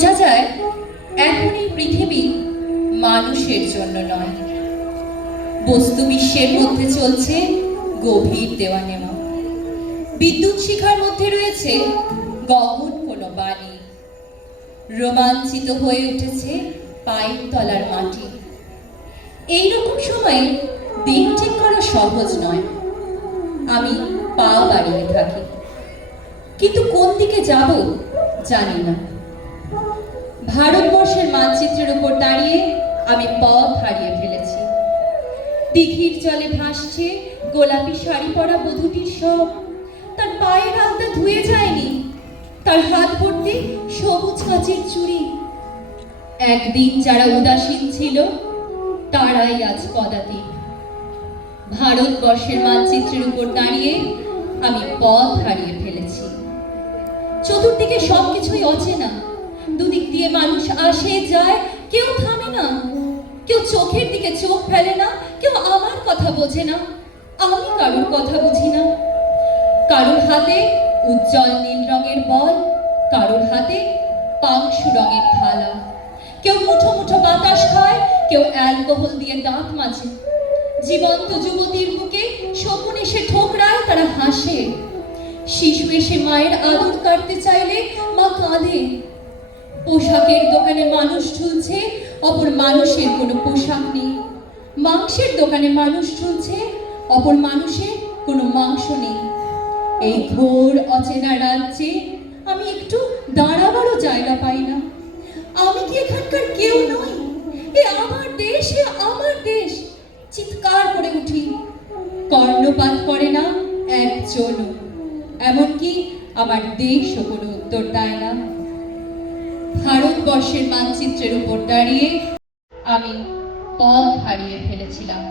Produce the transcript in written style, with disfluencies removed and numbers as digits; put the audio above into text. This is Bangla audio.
বোঝা যায় এখন এই পৃথিবী মানুষের জন্য নয়, বস্তু বিশ্বের মধ্যে চলছে গভীর দেওয়া নেওয়া। বিদ্যুৎ শিখার মধ্যে রয়েছে গহন কোনো বাণী। রোমাঞ্চিত হয়ে উঠেছে পায়ের তলার মাটি। এইরকম সময়ে দিন ঠিক করা সহজ নয়। আমি পা বাড়িয়ে থাকি, কিন্তু কোন দিকে যাব জানি না। ভারতবর্ষের মানচিত্রের উপর দাঁড়িয়ে আমি পথ হারিয়ে ফেলেছি। দিঘির জলে ভাসছে গোলাপি শাড়ি পরা বধূটির সব। তার পায়ের আলতা ধুয়ে যায়নি, তার হাত ভর্তি সবুজ কাঁচের চুড়ি। একদিন যারা উদাসীন ছিল তারাই আজ পদাতিক। ভারতবর্ষের মানচিত্রের উপর দাঁড়িয়ে আমি পথ হারিয়ে ফেলেছি। চতুর্দিকে সবকিছুই অচেনা। দুদিক দিয়ে মানুষ আসে যায়, কেউ থামে না, কেউ চোখের দিকে চোখ ফেলে না, কেউ আমার কথা বোঝে না, আমি কারোর কথা বুঝি না। কারোর হাতে উজ্জ্বল নীল রঙের বল, কারোর হাতে পাংশু রঙের থালা। কেউ মুঠো মুঠো বাতাস খায়, কেউ অ্যালকোহল দিয়ে দাঁত মাজে। জীবন্ত যুবতীর বুকে শকুন এসে ঠোকরায়, তারা হাসে। শিশু এসে মায়ের আদর কাটতে চাইলে মা কাঁদে। পোশাকের দোকানে মানুষ ঝুলছে, অপর মানুষের কোনো পোশাক নেই। মাংসের দোকানে মানুষ ঝুলছে, অপর মানুষের কোনো মাংস নেই। এই ঘোর অচেনা রাজ্যে আমি একটু দাঁড়াবারও জায়গা পাই না। আমি কি এখানকার কেউ নই? এ আমার দেশ, এ আমার দেশ। চিৎকার করে উঠি, কর্ণপাত করে না একজনও। এমনকি আমার দেশও কোনো উত্তর দেয় না। ভারতবর্ষের মানচিত্রের উপর দাঁড়িয়ে আমি পথ হারিয়ে ফেলেছিলাম।